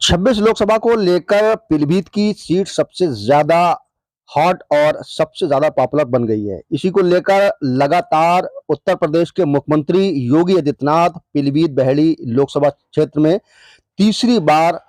26 लोकसभा को लेकर पीलीभीत की सीट सबसे ज्यादा हॉट और सबसे ज्यादा पॉपुलर बन गई है। इसी को लेकर लगातार उत्तर प्रदेश के मुख्यमंत्री योगी आदित्यनाथ पीलीभीत बहेड़ी लोकसभा क्षेत्र में तीसरी बार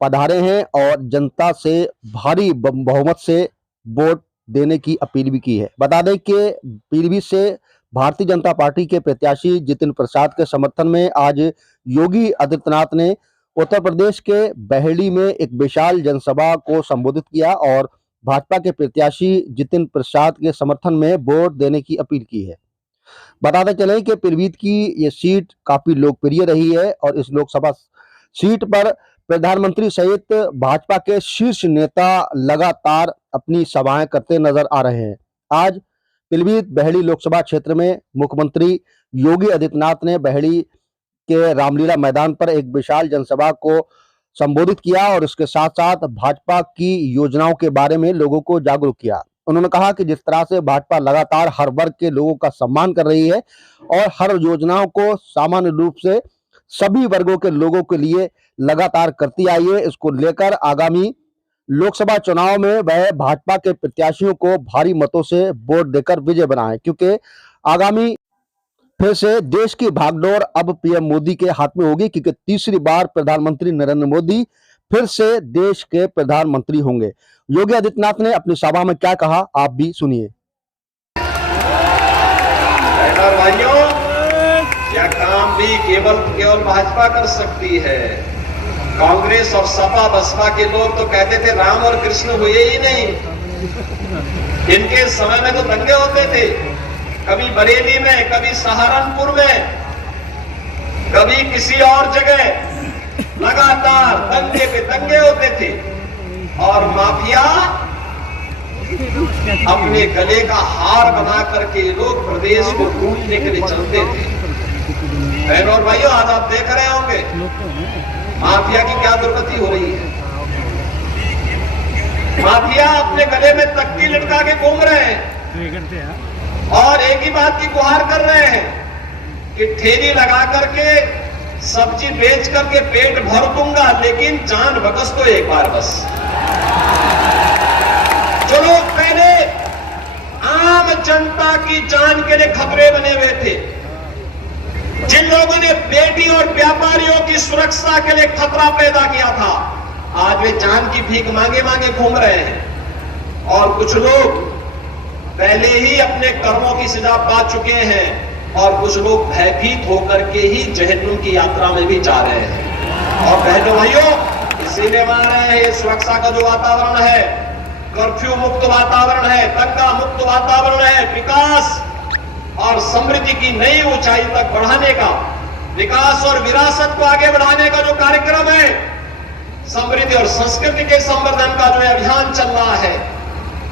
पधारे हैं और जनता से भारी बहुमत से वोट देने की अपील भी की है। बता दें कि पीलीभीत से भारतीय जनता पार्टी के प्रत्याशी जितिन प्रसाद के समर्थन में आज योगी आदित्यनाथ ने उत्तर प्रदेश के बहेड़ी में एक विशाल जनसभा को संबोधित किया और भाजपा के प्रत्याशी जितिन प्रसाद के समर्थन में वोट देने की अपील की है। बताते चलें कि पीलीभीत की ये सीट काफी लोकप्रिय रही है और इस लोकसभा सीट पर प्रधानमंत्री सहित भाजपा के शीर्ष नेता लगातार अपनी सभाएं करते नजर आ रहे हैं। आज पीलीभीत बहेड़ी लोकसभा क्षेत्र में मुख्यमंत्री योगी आदित्यनाथ ने बहेड़ी के रामलीला मैदान पर एक विशाल जनसभा को संबोधित किया और इसके साथ साथ भाजपा की योजनाओं के बारे में लोगों को जागरूक किया। उन्होंने कहा कि जिस तरह से भाजपा लगातार हर वर्ग के लोगों का सम्मान कर रही है और हर योजनाओं को सामान्य रूप से सभी वर्गों के लोगों के लिए लगातार करती आई है, इसको लेकर आगामी लोकसभा चुनाव में वह भाजपा के प्रत्याशियों को भारी मतों से वोट देकर विजय बनाए, क्योंकि आगामी फिर से देश की भागदौड़ अब पीएम मोदी के हाथ में होगी, क्योंकि तीसरी बार प्रधानमंत्री नरेंद्र मोदी फिर से देश के प्रधानमंत्री होंगे। योगी आदित्यनाथ ने अपनी सभा में क्या कहा, आप भी सुनिए। भाइयों, यह काम भी केवल भाजपा कर सकती है। कांग्रेस और सपा बसपा के लोग तो कहते थे राम और कृष्ण हुए ही नहीं। इनके समय में तो दंगे होते थे, कभी बरेली में, कभी सहारनपुर में, कभी किसी और जगह, लगातार दंगे पे दंगे होते थे और माफिया अपने गले का हार बना करके लोग प्रदेश को लूटने के लिए चलते थे। बहनों और भाइयों, आज आप देख रहे होंगे माफिया की क्या दुर्गति हो रही है। माफिया अपने गले में तख्ती लटका के घूम रहे हैं और एक ही बात की गुहार कर रहे हैं कि ठेली लगा करके सब्जी बेच करके पेट भर दूंगा, लेकिन जान बकस तो एक बार बस। जो लोग पहले आम जनता की जान के लिए खतरे बने हुए थे, जिन लोगों ने बेटी और व्यापारियों की सुरक्षा के लिए खतरा पैदा किया था, आज वे जान की भीख मांगे मांगे घूम रहे हैं। और कुछ लोग पहले ही अपने कर्मों की सजा पा चुके हैं और कुछ लोग भयभीत होकर के ही जहन्नुम की यात्रा में भी जा रहे हैं। और बहनों भाइयों, इसीलिए मान रहे हैं ये सुरक्षा का जो वातावरण है, कर्फ्यू मुक्त वातावरण है, दंगा मुक्त वातावरण है, विकास और समृद्धि की नई ऊंचाई तक बढ़ाने का, विकास और विरासत को आगे बढ़ाने का जो कार्यक्रम है, समृद्धि और संस्कृति के संवर्धन का जो अभियान चल रहा है,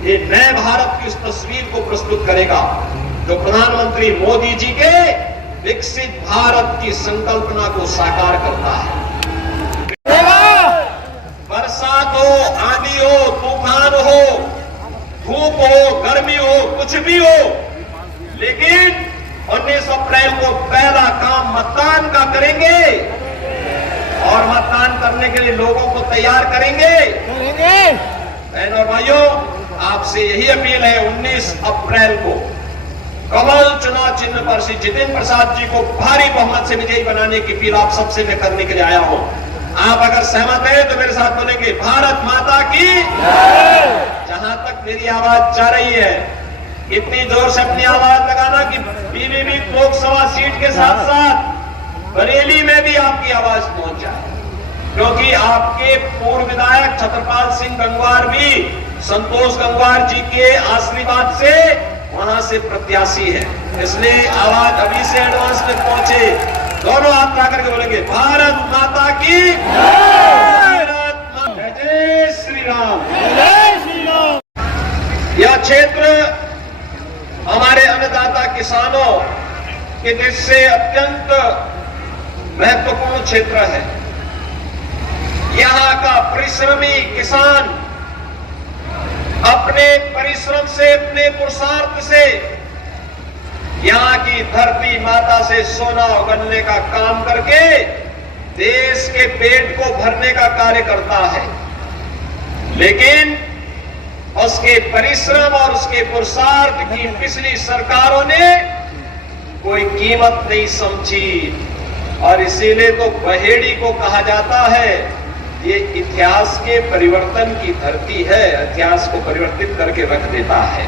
ये नए भारत की इस तस्वीर को प्रस्तुत करेगा जो प्रधानमंत्री मोदी जी के विकसित भारत की संकल्पना को साकार करता है। बरसात हो, आंधी हो, तूफान हो, धूप हो, गर्मी हो, कुछ भी हो, लेकिन 19 अप्रैल को पहला काम मतदान का करेंगे और मतदान करने के लिए लोगों को तैयार करेंगे। बहनों और भाइयों, आपसे यही अपील है, 19 अप्रैल को कमल चुनाव चिन्ह पर श्री जितिन प्रसाद जी को भारी बहुमत से विजयी बनाने की अपील आप सबसे मैं करने के लिए आया हूं। आप अगर सहमत हैं तो मेरे साथ बोलेंगे भारत माता की। जहां तक मेरी आवाज जा रही है, इतनी जोर से अपनी आवाज लगाना कि पीलीभीत लोकसभा सीट के साथ साथ बरेली में भी आपकी आवाज पहुंच जाए, क्योंकि आपके पूर्व विधायक छत्रपाल सिंह गंगवार भी संतोष गंगवार जी के आशीर्वाद से वहां से प्रत्याशी है। इसलिए आवाज अभी से एडवांस में पहुंचे। दोनों हाथ ला करके बोलेंगे भारत माता की, जय श्री राम। यह क्षेत्र हमारे अन्नदाता किसानों के देश से अत्यंत महत्वपूर्ण क्षेत्र है। यहाँ का परिश्रमी किसान अपने परिश्रम से, अपने पुरुषार्थ से यहाँ की धरती माता से सोना उगलने का काम करके देश के पेट को भरने का कार्य करता है, लेकिन उसके परिश्रम और उसके पुरुषार्थ की पिछली सरकारों ने कोई कीमत नहीं समझी, और इसीलिए तो पहेड़ी को कहा जाता है ये इतिहास के परिवर्तन की धरती है, इतिहास को परिवर्तित करके रख देता है।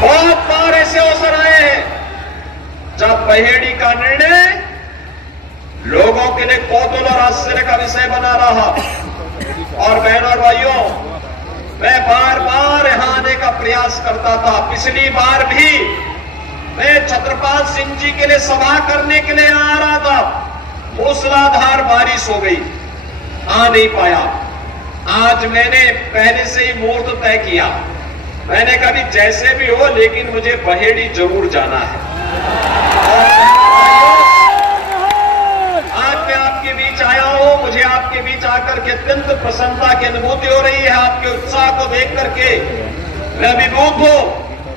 बहुत बार ऐसे अवसर आए हैं जब पहेड़ी का निर्णय लोगों के लिए कौतूहल और आश्चर्य का विषय बना रहा। और बहनों और भाइयों, मैं बार बार यहां आने का प्रयास करता था। पिछली बार भी मैं छत्रपाल सिंह जी के लिए सभा करने के लिए आ रहा था, मूसलाधार बारिश हो गई, आ नहीं पाया। आज मैंने पहले से ही मुहूर्त तय किया, मैंने कहा जैसे भी हो लेकिन मुझे पहेड़ी जरूर जाना है। आज मैं आपके बीच आया हूं, मुझे आपके बीच आकर के अत्यंत प्रसन्नता की अनुभूति हो रही है। आपके उत्साह को देख करके मैं अभिभूत हूं,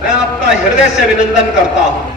मैं आपका हृदय से अभिनंदन करता हूं।